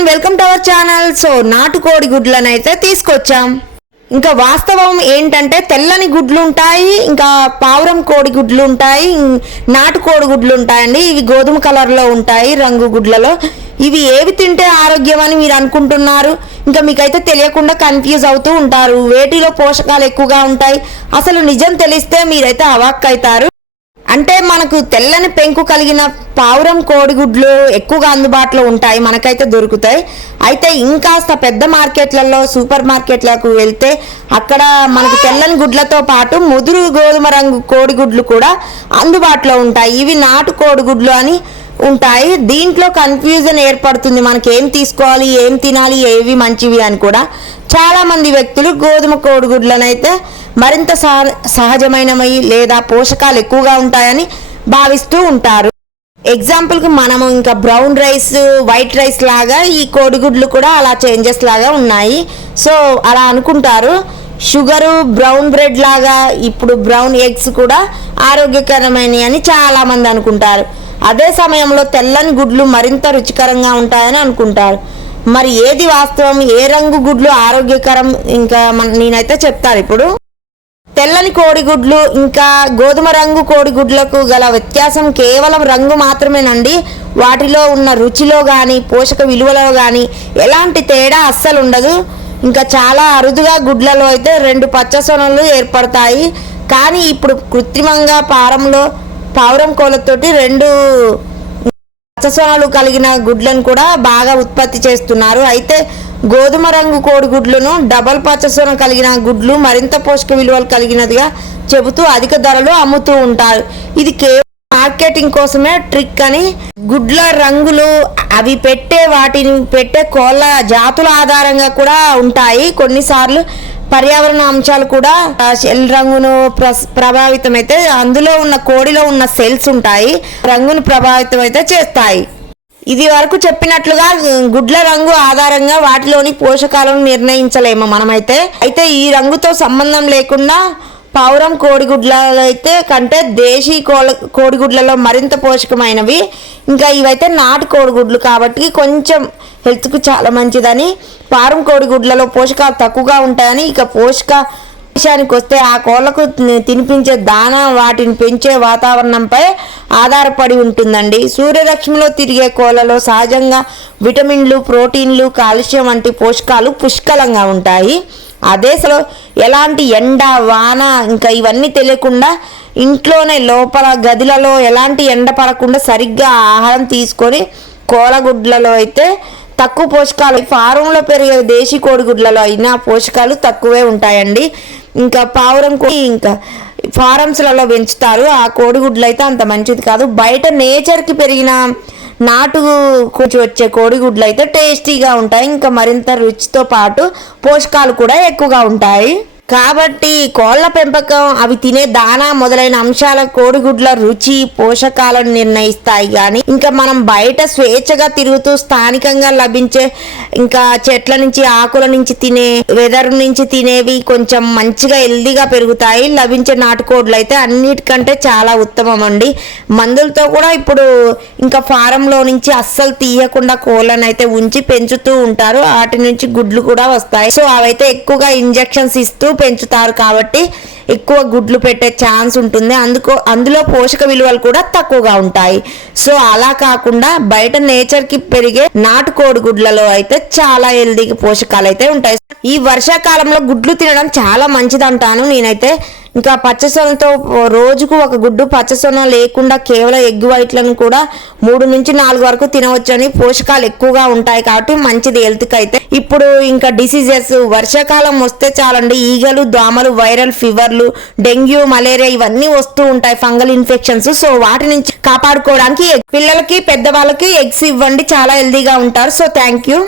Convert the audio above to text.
Everyone, welcome to our channel. So నాటుకోడి గుడ్లను అయితే తీసుకొచ్చాం. ఇంకా వాస్తవం ఏంటంటే తెల్లని గుడ్లు ఉంటాయి, ఇంకా పావురం కోడి గుడ్లు ఉంటాయి, నాటుకోడి గుడ్లు ఉంటాయండి. ఇవి గోధుమ కలర్లో ఉంటాయి రంగు గుడ్లలో. ఇవి ఏవి తింటే ఆరోగ్యం అని మీరు అనుకుంటున్నారు. ఇంకా మీకైతే తెలియకుండా కన్ఫ్యూజ్ అవుతూ ఉంటారు. వేటిలో పోషకాలు ఎక్కువగా ఉంటాయి, అసలు నిజం తెలిస్తే మీరైతే అవాక్ అవుతారు. అంటే మనకు తెల్లని పెంకు కలిగిన పావురం కోడిగుడ్లు ఎక్కువగా అందుబాటులో ఉంటాయి, మనకైతే దొరుకుతాయి. అయితే ఇంకాస్త పెద్ద మార్కెట్లలో, సూపర్ మార్కెట్లకు వెళ్తే అక్కడ మనకు తెల్లని గుడ్లతో పాటు ముదురు గోధుమ రంగు కోడిగుడ్లు కూడా అందుబాటులో ఉంటాయి. ఇవి నాటు కోడిగుడ్లు అని ఉంటాయి. దీంట్లో కన్ఫ్యూజన్ ఏర్పడుతుంది, మనకి ఏం తీసుకోవాలి, ఏం తినాలి, ఏవి మంచివి అని కూడా. చాలామంది వ్యక్తులు గోధుమ కోడిగుడ్లను అయితే మరింత సహజమైనవి లేదా పోషకాలు ఎక్కువగా ఉంటాయని భావిస్తూ ఉంటారు. ఎగ్జాంపుల్కి మనము ఇంకా బ్రౌన్ రైస్, వైట్ రైస్ లాగా ఈ కోడిగుడ్లు కూడా అలా చేంజెస్ లాగా ఉన్నాయి. సో అలా అనుకుంటారు. షుగరు, బ్రౌన్ బ్రెడ్ లాగా ఇప్పుడు బ్రౌన్ ఎగ్స్ కూడా ఆరోగ్యకరమైనవి అని చాలామంది అనుకుంటారు. అదే సమయంలో తెల్లని గుడ్లు మరింత రుచికరంగా ఉంటాయని అనుకుంటారు. మరి ఏది వాస్తవం, ఏ రంగు గుడ్లు ఆరోగ్యకరం, ఇంకా నేనైతే చెప్తాను ఇప్పుడు. తెల్లని కోడిగుడ్లు ఇంకా గోధుమ రంగు కోడిగుడ్లకు గల వ్యత్యాసం కేవలం రంగు మాత్రమేనండి. వాటిలో ఉన్న రుచిలో కానీ పోషక విలువలో కానీ ఎలాంటి తేడా అస్సలు ఉండదు. ఇంకా చాలా అరుదుగా గుడ్లలో అయితే 2 పచ్చసొనలు ఏర్పడతాయి. కానీ ఇప్పుడు కృత్రిమంగా పావురం కోళ్ళతోటి 2 పచ్చసొనలు కలిగిన గుడ్లను కూడా బాగా ఉత్పత్తి చేస్తున్నారు. అయితే గోధుమ రంగు కోడిగుడ్లను డబల్ పచ్చసొన కలిగిన గుడ్లు మరింత పోషక విలువలు కలిగినదిగా చెబుతూ అధిక ధరలు అమ్ముతూ ఉంటారు. ఇది కేవలం మార్కెటింగ్ కోసమే ట్రిక్ అని. గుడ్ల రంగులు అవి వాటిని పెట్టే కోళ్ళ జాతుల ఆధారంగా కూడా ఉంటాయి. కొన్నిసార్లు పర్యావరణ అంశాలు కూడా సెల్ రంగును ప్రభావితం అయితే, అందులో ఉన్న కోడిలో ఉన్న సెల్స్ ఉంటాయి, రంగును ప్రభావితం అయితే చేస్తాయి. ఇది వరకు చెప్పినట్లుగా గుడ్ల రంగు ఆధారంగా వాటిలోని పోషకాలను నిర్ణయించలేము మనమైతే. అయితే ఈ రంగుతో సంబంధం లేకుండా పావురం కోడిగుడ్లలో అయితే కంటే దేశీ కోడిగుడ్లలో మరింత పోషకమైనవి. ఇంకా ఇవైతే నాటు కోడిగుడ్లు కాబట్టి కొంచెం హెల్త్కు చాలా మంచిదని. పావురం కోడిగుడ్లలో పోషకాలు తక్కువగా ఉంటాయని. ఇక పోషక విషయానికి వస్తే ఆ కోళ్ళకు తినిపించే దానా వాటిని పెంచే వాతావరణంపై ఆధారపడి ఉంటుందండి. సూర్యరశ్మిలో తిరిగే కోళ్ళలో సహజంగా విటమిన్లు, ప్రోటీన్లు, కాల్షియం వంటి పోషకాలు పుష్కలంగా ఉంటాయి. అదేసలో ఎలాంటి ఎండ, వాన ఇంకా ఇవన్నీ తెలియకుండా ఇంట్లోనే లోపల గదులలో ఎలాంటి ఎండ పడకుండా సరిగ్గా ఆహారం తీసుకొని కోళ్ళగుడ్లలో అయితే తక్కువ పోషకాలు, ఫారంలో పెరిగే దేశీ కోడిగుడ్లలో అయినా పోషకాలు తక్కువే ఉంటాయండి. ఇంకా పావురం ఇంకా ఫారమ్స్లలో పెంచుతారు, ఆ కోడిగుడ్లు అయితే అంత మంచిది కాదు. బయట నేచర్కి పెరిగిన నాటు వచ్చే కోడిగుడ్లు అయితే టేస్టీగా ఉంటాయి, ఇంకా మరింత రుచితో పాటు పోషకాలు కూడా ఎక్కువగా ఉంటాయి. కాబట్టి కోళ్ళ పెంపకం, అవి తినే దానా మొదలైన అంశాల కోడిగుడ్ల రుచి, పోషకాలను నిర్ణయిస్తాయి. కానీ ఇంకా మనం బయట స్వేచ్ఛగా తిరుగుతూ స్థానికంగా లభించే ఇంకా చెట్ల నుంచి, ఆకుల నుంచి తినే, వెదర్ నుంచి తినేవి కొంచెం మంచిగా హెల్దీగా పెరుగుతాయి. లభించే నాటుకోడ్లు అయితే అన్నిటికంటే చాలా ఉత్తమం అండి. మందులతో కూడా ఇప్పుడు ఇంకా ఫారంలో నుంచి అస్సలు తీయకుండా కోళ్ళను అయితే ఉంచి పెంచుతూ ఉంటారు. వాటి నుంచి గుడ్లు కూడా వస్తాయి. సో అవైతే ఎక్కువగా ఇంజెక్షన్స్ ఇస్తూ పెంచుతారు కాబట్టి ఎక్కువ గుడ్లు పెట్టే ఛాన్స్ ఉంటుంది. అందులో పోషక విలువలు కూడా తక్కువగా ఉంటాయి. సో అలా కాకుండా బయట నేచర్కి పెరిగే నాటు కోడిగుడ్లలో అయితే చాలా హెల్దీ పోషకాలు అయితే ఉంటాయి. ఈ వర్షాకాలంలో గుడ్లు తినడం చాలా మంచిది అంటాను నేనైతే. ఇంకా పచ్చసొనతో రోజుకు 1 గుడ్డు, పచ్చసొన లేకుండా కేవలం ఎగ్ వైట్లను కూడా 3 నుంచి 4 వరకు తినవచ్చని. పోషకాలు ఎక్కువగా ఉంటాయి కాబట్టి మంచిది హెల్త్కి అయితే. ఇప్పుడు ఇంకా డిసీజెస్ వర్షాకాలం వస్తే చాలండి, ఈగలు, దోమలు, వైరల్ ఫీవర్లు, డెంగ్యూ, మలేరియా ఇవన్నీ వస్తూ ఉంటాయి, ఫంగల్ ఇన్ఫెక్షన్స్. సో వాటి నుంచి కాపాడుకోవడానికి పిల్లలకి, పెద్దవాళ్ళకి ఎగ్స్ ఇవ్వండి, చాలా హెల్దీగా ఉంటారు. So thank you.